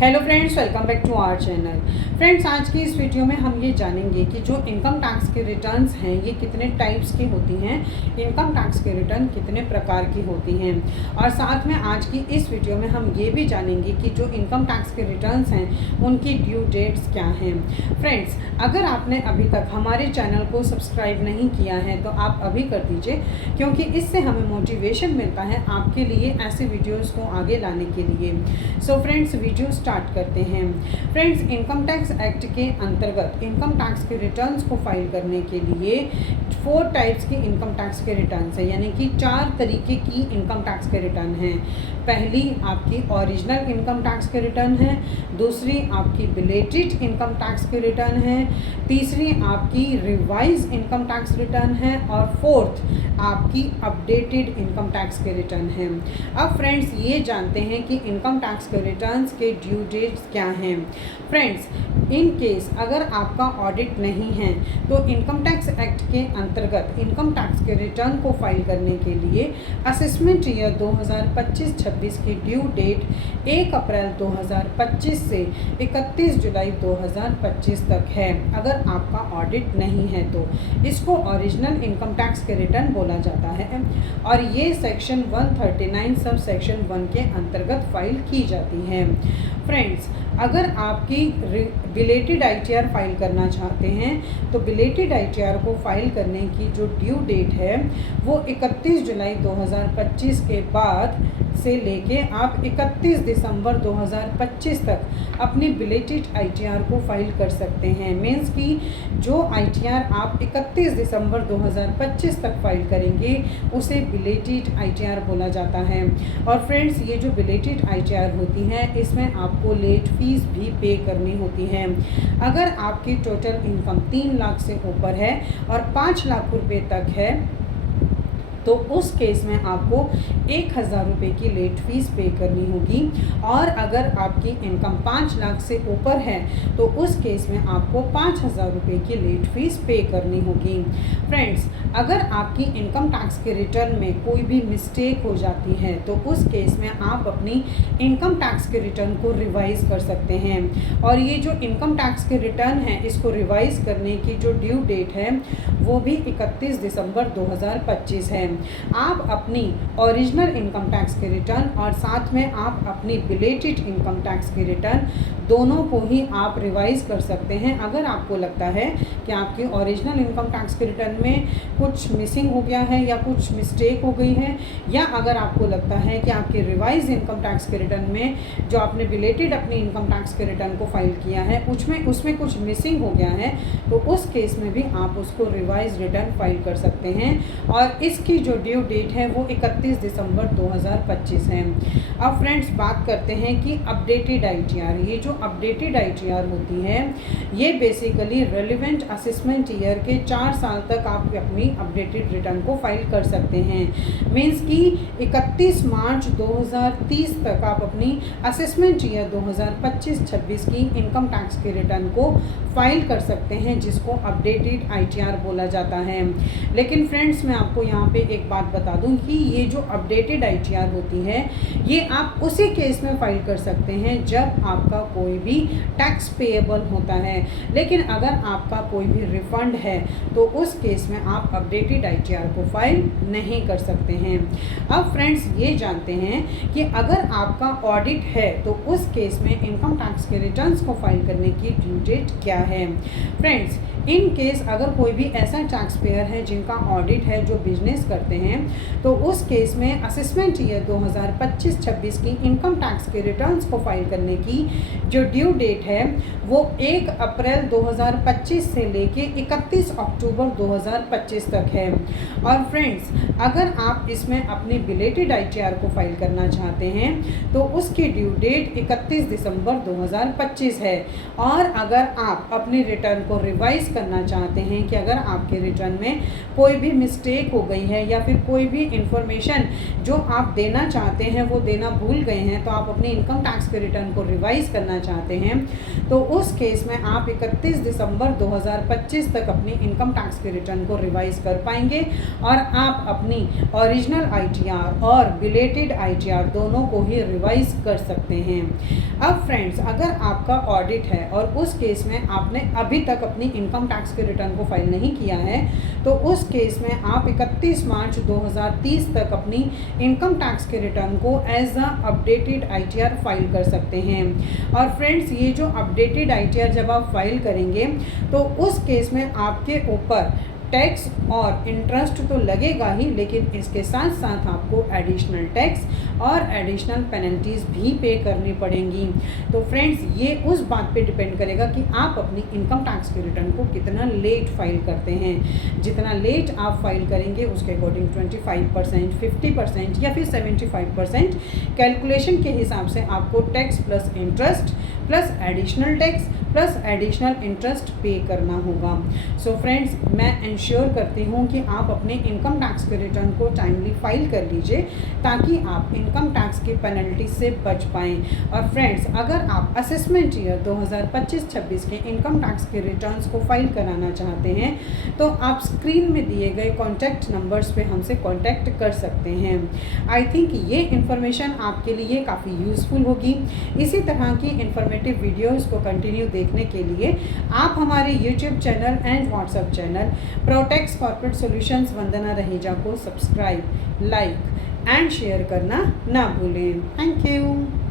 Hello friends, welcome back to our channel. Friends, आज की इस वीडियो में हम ये जानेंगे कि जो इनकम टैक्स के रिटर्न्स हैं ये कितने टाइप्स की होती हैं, इनकम टैक्स के रिटर्न कितने प्रकार की होती हैं, और साथ में आज की इस वीडियो में हम ये भी जानेंगे कि जो इनकम टैक्स के रिटर्न्स हैं उनकी ड्यू डेट्स क्या हैं। फ्रेंड्स, अगर आपने अभी तक हमारे चैनल को सब्सक्राइब नहीं किया है तो आप अभी कर दीजिए, क्योंकि इससे हमें मोटिवेशन मिलता है आपके लिए ऐसे वीडियोज़ को आगे लाने के लिए। सो फ्रेंड्स, वीडियो स्टार्ट करते हैं। फ्रेंड्स, इनकम टैक्स एक्ट के अंतर्गत इनकम टैक्स के रिटर्न्स को फाइल करने के लिए 4 टाइप्स के इनकम टैक्स के रिटर्न्स हैं, यानी कि 4 तरीके की इनकम टैक्स के रिटर्न हैं। पहली आपकी ओरिजिनल इनकम टैक्स के रिटर्न है, दूसरी आपकी बिलेटेड इनकम टैक्स के रिटर्न है, तीसरी आपकी रिवाइज इनकम टैक्स रिटर्न है, और फोर्थ आपकी अपडेटेड इनकम टैक्स के रिटर्न है। अब फ्रेंड्स, ये जानते हैं कि इनकम टैक्स के रिटर्न्स के ड्यू डेट्स क्या हैं। फ्रेंड्स, इन केस अगर आपका ऑडिट नहीं है तो इनकम टैक्स एक्ट के अंतर्गत इनकम टैक्स के रिटर्न को फाइल करने के लिए असेसमेंट ईयर 2025-26 की ड्यू डेट 1 अप्रैल 2025 से 31 जुलाई 2025 तक है। अगर आपका ऑडिट नहीं है तो इसको ओरिजिनल इनकम टैक्स के रिटर्न बोला जाता है, और ये सेक्शन 139 सब सेक्शन 1 के अंतर्गत फाइल की जाती है। फ्रेंड्स, अगर आपकी बिलेटेड आईटीआर फाइल करना चाहते हैं तो बिलेटेड आईटीआर को फाइल करने की जो ड्यू डेट है वो 31 जुलाई 2025 के बाद से लेके आप 31 दिसंबर 2025 तक अपनी बिलेटेड आईटीआर को फाइल कर सकते हैं। मीन्स कि जो आईटीआर आप 31 दिसंबर 2025 तक फाइल करेंगे उसे बिलेटेड आईटीआर बोला जाता है। और फ्रेंड्स, ये जो बिलेटेड आईटीआर होती है इसमें आपको लेट फीस भी पे करनी होती है। अगर आपकी टोटल इनकम 3 लाख से ऊपर है और 5 लाख रुपए तक है तो उस केस में आपको 1000 रुपये की लेट फीस पे करनी होगी, और अगर आपकी इनकम 5 लाख से ऊपर है तो उस केस में आपको 5000 रुपये की लेट फीस पे करनी होगी। फ्रेंड्स, अगर आपकी इनकम टैक्स के रिटर्न में कोई भी मिस्टेक हो जाती है तो उस केस में आप अपनी इनकम टैक्स के रिटर्न को रिवाइज़ कर सकते हैं, और ये जो इनकम टैक्स के रिटर्न है इसको रिवाइज़ करने की जो ड्यू डेट है वो भी 31 दिसंबर 2025 है। आप अपनी ओरिजिनल इनकम टैक्स के रिटर्न और साथ में आप अपनी बिलेटेड इनकम टैक्स के रिटर्न दोनों को ही आप रिवाइज़ कर सकते हैं। अगर आपको लगता है कि आपकी ओरिजिनल इनकम टैक्स के रिटर्न में कुछ मिसिंग हो गया है या कुछ मिस्टेक हो गई है, या अगर आपको लगता है कि आपकी रिवाइज इनकम टैक्स के रिटर्न में जो आपने बिलेटेड अपनी इनकम टैक्स के रिटर्न को फाइल किया है उसमें कुछ मिसिंग हो गया है, तो उस केस में भी आप उसको रिवाइज रिटर्न फाइल कर सकते हैं, और इसकी जो ड्यू डेट है वो 31 दिसंबर 2025 है। अब फ्रेंड्स, बात करते हैं कि अपडेटेड आईटीआर। ये जो अपडेटेड आईटीआर होती है ये बेसिकली रेलिवेंट असेसमेंट ईयर के 4 साल तक आप अपनी अपडेटेड रिटर्न को फाइल कर सकते हैं। मीन्स कि 31 मार्च 2030 तक आप अपनी असेसमेंट ईयर 2025-26 की इनकम टैक्स के रिटर्न को फाइल कर सकते हैं, जिसको अपडेटेड आईटीआर बोला जाता है। लेकिन फ्रेंड्स, मैं आपको यहाँ पे एक बात बता दूं कि ये जो अपडेटेड आईटीआर होती है ये आप उसी केस में फाइल कर सकते हैं जब आपका कोई भी टैक्स पेएबल होता है, लेकिन अगर आपका कोई भी रिफंड है तो उस केस में आप अपडेटेड आईटीआर को फाइल नहीं कर सकते हैं। अब फ्रेंड्स, ये जानते हैं कि अगर आपका ऑडिट है तो उस केस में इनकम टैक्स के रिटर्न्स को फाइल करने की ड्यू डेट क्या है। फ्रेंड्स, इन केस अगर कोई भी ऐसा टैक्स पेयर है जिनका ऑडिट है जो बिजनेस करते हैं तो उस केस में असेसमेंट ईयर 2025-26 की इनकम टैक्स के रिटर्न्स को फाइल करने की जो ड्यू डेट है वो 1 अप्रैल 2025 से लेके 31 अक्टूबर 2025 तक है। और फ्रेंड्स, अगर आप इसमें अपनी बिलेटेड आईटीआर को फाइल करना चाहते हैं तो उसकी ड्यू डेट 31 दिसंबर 2025 है, और अगर आप अपनी रिटर्न को रिवाइज करना चाहते हैं कि अगर आपके रिटर्न में कोई भी मिस्टेक हो गई है है या फिर कोई भी इंफॉर्मेशन जो आप देना चाहते हैं वो देना भूल गए हैं, तो आप अपनी इनकम टैक्स के रिटर्न को रिवाइज़ करना चाहते हैं, तो उस केस में आप 31 दिसंबर 2025 तक अपनी इनकम टैक्स के रिटर्न को रिवाइज़ कर पाएंगे और आप अपनी ओरिजिनल ITR और बिलेटेड ITR दोनों को ही रिवाइज़ कर सकते हैं। अब फ्रेंड्स, अगर आपका ऑडिट है और उस केस में आपने अभी तक अपनी इनकम टैक्स के रिटर्न को फाइल नहीं किया है, तो उस केस में आप 31 मार्च 2030 तक अपनी इनकम टैक्स के रिटर्न को as a updated ITR file कर सकते हैं। और फ्रेंड्स, ये जो अपडेटेड ITR जब आप फाइल करेंगे तो उस केस में आपके ऊपर टैक्स और इंटरेस्ट तो लगेगा ही, लेकिन इसके साथ साथ आपको एडिशनल टैक्स और एडिशनल पेनल्टीज़ भी पे करनी पड़ेंगी। तो फ्रेंड्स, ये उस बात पे डिपेंड करेगा कि आप अपनी इनकम टैक्स के रिटर्न को कितना लेट फाइल करते हैं। जितना लेट आप फाइल करेंगे उसके अकॉर्डिंग 25%, 50% या फिर 75% कैलकुलेशन के हिसाब से आपको tax plus interest plus additional tax plus additional interest पे करना होगा। सो फ्रेंड्स, मैं इंश्योर करती हूँ कि आप अपने इनकम टैक्स के रिटर्न को टाइमली फाइल कर लीजिए ताकि आप इनकम टैक्स की पेनल्टी से बच पाएँ। और फ्रेंड्स, अगर आप असेसमेंट ईयर 2025-26 के इनकम टैक्स के रिटर्न्स को फाइल कराना चाहते हैं तो आप स्क्रीन में दिए गए कॉन्टैक्ट नंबर्स पे हमसे कॉन्टैक्ट कर सकते हैं। आई थिंक ये इन्फॉर्मेशन आपके लिए काफ़ी यूज़फुल होगी। इसी तरह की इन्फॉर्मेटिव वीडियोज़ को कंटिन्यू देखने के लिए आप हमारे YouTube channel and WhatsApp channel Protex corporate solutions Vandana Raheja को सब्सक्राइब, लाइक एंड शेयर करना ना भूलें। Thank you.